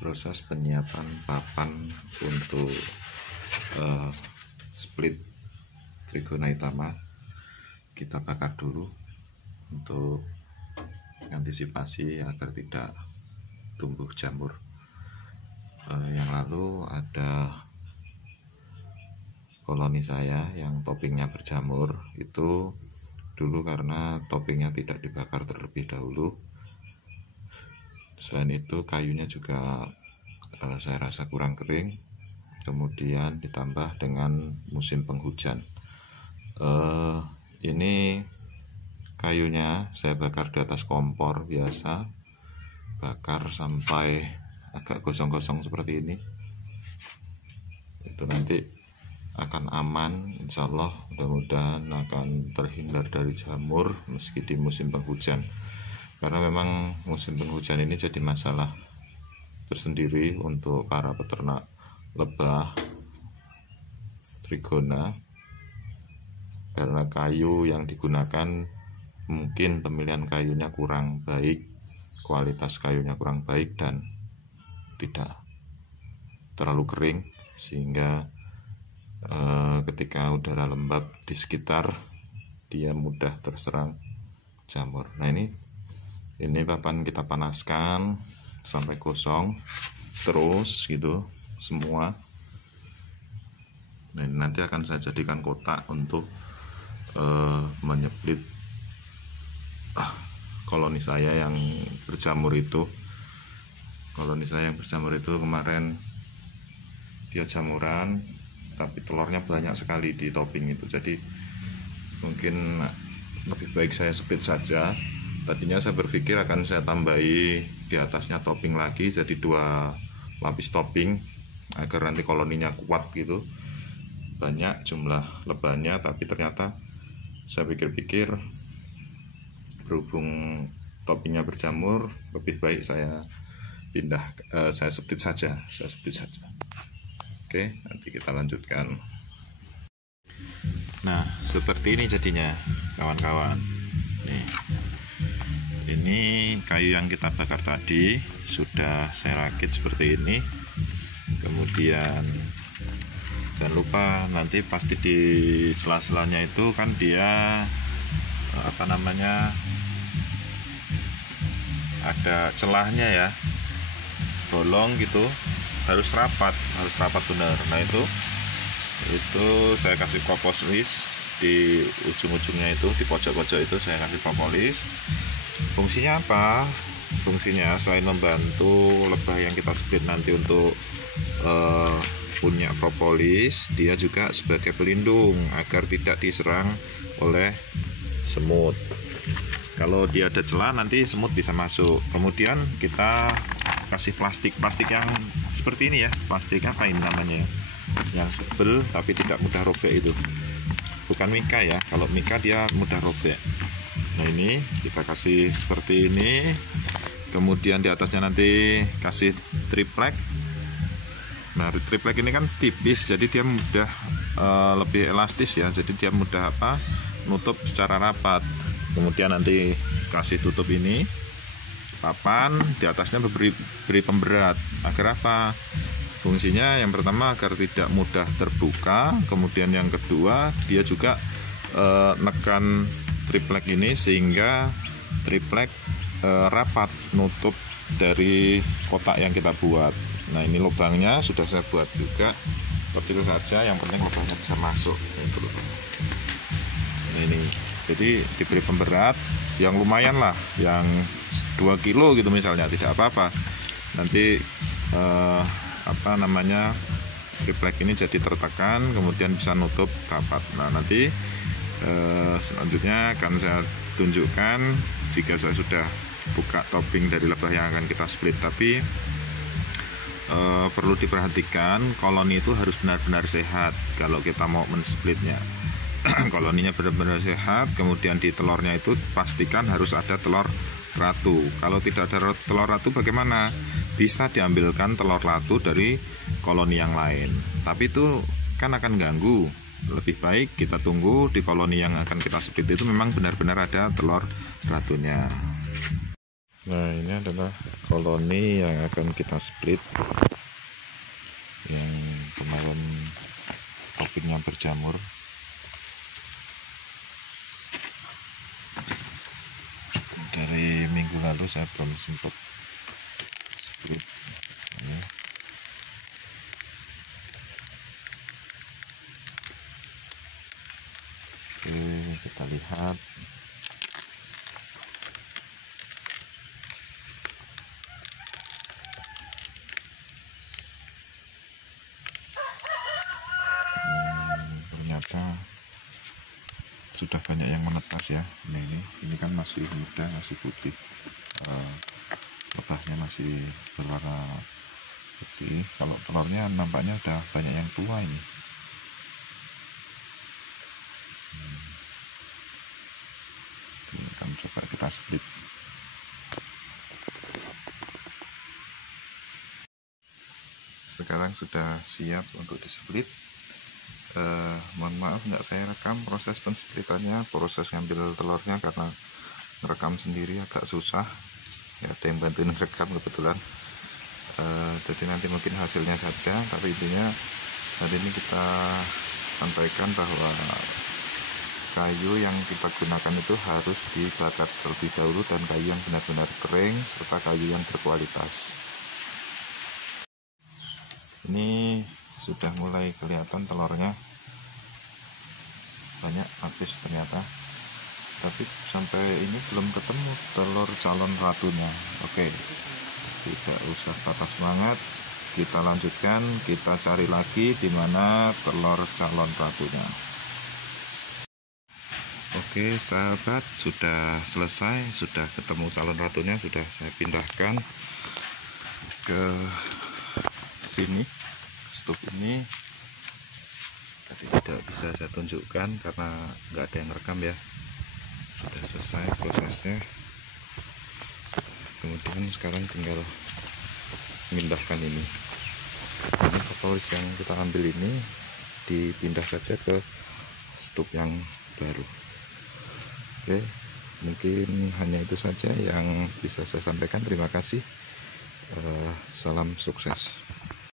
Proses penyiapan papan untuk split Trigona Hitama kita bakar dulu untuk antisipasi agar tidak tumbuh jamur. Yang lalu ada koloni saya yang toppingnya berjamur, itu dulu karena toppingnya tidak dibakar terlebih dahulu. Selain itu kayunya juga saya rasa kurang kering, kemudian ditambah dengan musim penghujan. Ini kayunya saya bakar di atas kompor biasa, bakar sampai agak gosong-gosong seperti ini. Itu nanti akan aman, insya Allah. Mudah-mudahan akan terhindar dari jamur meski di musim penghujan, karena memang musim penghujan ini jadi masalah tersendiri untuk para peternak lebah Trigona, karena kayu yang digunakan mungkin pemilihan kayunya kurang baik, kualitas kayunya kurang baik dan tidak terlalu kering, sehingga ketika udara lembab di sekitar dia mudah terserang jamur. Nah, ini papan kita panaskan sampai gosong terus gitu semua. Nah, ini nanti akan saya jadikan kotak untuk menyeplit koloni saya yang berjamur itu. Koloni saya yang berjamur itu kemarin dia jamuran, tapi telurnya banyak sekali di topping itu, jadi mungkin lebih baik saya split saja. Tadinya saya berpikir akan saya tambahi di atasnya topping lagi, jadi 2 lapis topping agar nanti koloninya kuat gitu, banyak jumlah lebahnya. Tapi ternyata saya pikir-pikir, berhubung toppingnya berjamur, lebih baik saya pindah, saya split saja. Oke, nanti kita lanjutkan. Nah, seperti ini jadinya kawan-kawan. Ini kayu yang kita bakar tadi sudah saya rakit seperti ini. Kemudian jangan lupa nanti pasti di sela-selanya itu kan dia ada celahnya ya, bolong gitu, harus rapat benar. Nah, itu saya kasih propolis di ujung-ujungnya itu, di pojok-pojok itu saya kasih propolis. Fungsinya apa? Fungsinya selain membantu lebah yang kita split nanti untuk punya propolis, dia juga sebagai pelindung agar tidak diserang oleh semut. Kalau dia ada celah nanti semut bisa masuk. Kemudian kita kasih plastik yang seperti ini ya, plastik apa ini namanya, yang tebal tapi tidak mudah robek itu, bukan mika ya. Kalau mika dia mudah robek. Nah, ini kita kasih seperti ini. Kemudian di atasnya nanti kasih triplek. Nah, triplek ini kan tipis, jadi dia mudah lebih elastis ya, jadi dia mudah nutup secara rapat. Kemudian nanti kasih tutup ini papan, di atasnya beri pemberat. Agar apa? Fungsinya yang pertama agar tidak mudah terbuka, kemudian yang kedua dia juga nekan triplek ini sehingga triplek rapat nutup dari kotak yang kita buat. Nah, ini lubangnya sudah saya buat juga, kecil saja, yang penting lubangnya bisa masuk. Nah, ini jadi diberi pemberat yang lumayan lah, yang 2 kilo gitu misalnya, tidak apa-apa. Nanti triplek ini jadi tertekan, kemudian bisa nutup rapat. Nah, nanti selanjutnya akan saya tunjukkan jika saya sudah buka topping dari lebah yang akan kita split. Tapi perlu diperhatikan, koloni itu harus benar-benar sehat kalau kita mau men-splitnya. Koloninya benar-benar sehat, kemudian di telurnya itu pastikan harus ada telur ratu. Kalau tidak ada telur ratu bagaimana? Bisa diambilkan telur ratu dari koloni yang lain, tapi itu kan akan ganggu. Lebih baik kita tunggu di koloni yang akan kita split itu memang benar-benar ada telur ratunya. Nah, ini adalah koloni yang akan kita split, yang kemarin toppingnya berjamur. Dari minggu lalu saya belum sempat split ya. Oke, kita lihat. Ternyata sudah banyak yang menetas ya. Ini kan masih muda, masih putih, petahnya masih berwarna putih. Kalau telurnya nampaknya udah banyak yang tua ini. Ini kan coba kita split. Sekarang sudah siap untuk di-split. Mohon maaf nggak saya rekam proses pensplitannya, proses ngambil telurnya, karena merekam sendiri agak susah ya, ada yang bantuin rekam kebetulan. Jadi nanti mungkin hasilnya saja, tapi intinya hari ini kita sampaikan bahwa kayu yang kita gunakan itu harus dibakar terlebih dahulu, dan kayu yang benar-benar kering serta kayu yang berkualitas. Ini sudah mulai kelihatan telurnya banyak habis ternyata, tapi sampai ini belum ketemu telur calon ratunya. Oke, tidak usah patah semangat, kita lanjutkan, kita cari lagi di mana telur calon ratunya. Oke sahabat, sudah selesai, sudah ketemu calon ratunya, sudah saya pindahkan ke sini, stuk ini. Tadi tidak bisa saya tunjukkan karena nggak ada yang rekam ya. Sudah selesai prosesnya, kemudian sekarang tinggal memindahkan ini propolis yang kita ambil ini, dipindah saja ke stuk yang baru. Oke, mungkin hanya itu saja yang bisa saya sampaikan. Terima kasih, salam sukses.